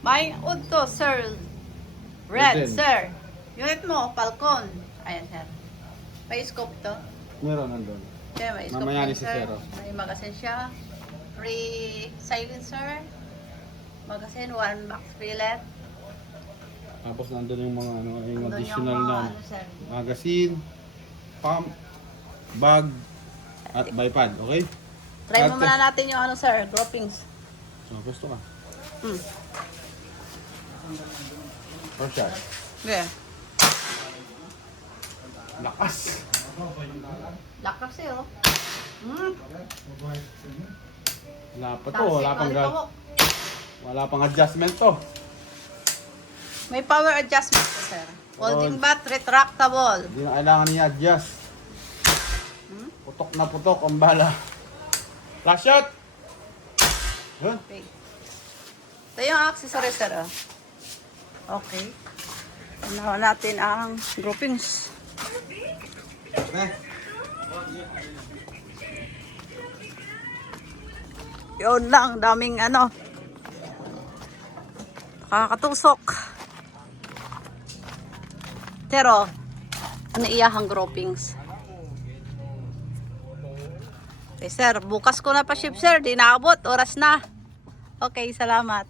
May udto, sir. Red, Eden. sir. Unit mo, Falcon. Ayan, sir. May scope to. Meron nandun. Okay, may scope Mamaya din, ni si sir. Zero. May magazine siya. Free silencer. Magazine, 1 box fillet. Tapos nandun yung mga ano, yung Andun additional yung mga, na ano, sir. magazine, pump, bag, at bipod. Okay? Try mo Ate. muna natin yung ano, sir, groupings. So, gusto ka? Hmm. First shot. Yeah. Lakas! Lakas eh, oh. Hmm. Wala pa to. Wala pang, Balik ako. wala pang adjustment to. May power adjustment to, sir. Holding Oh. batt, retractable. Hindi na kailangan i-adjust. Hmm? Putok na putok ang bala. Flash shot! Yun. Okay. Ito yung accessory, sir, oh. Okay. Unawa natin ang groupings. Eh. Yun lang, daming ano. Nakakatusok. Pero, ano iyahang groupings? Okay, sir. Bukas ko na pa ship, sir. Di naabot. Oras na. Okay, salamat.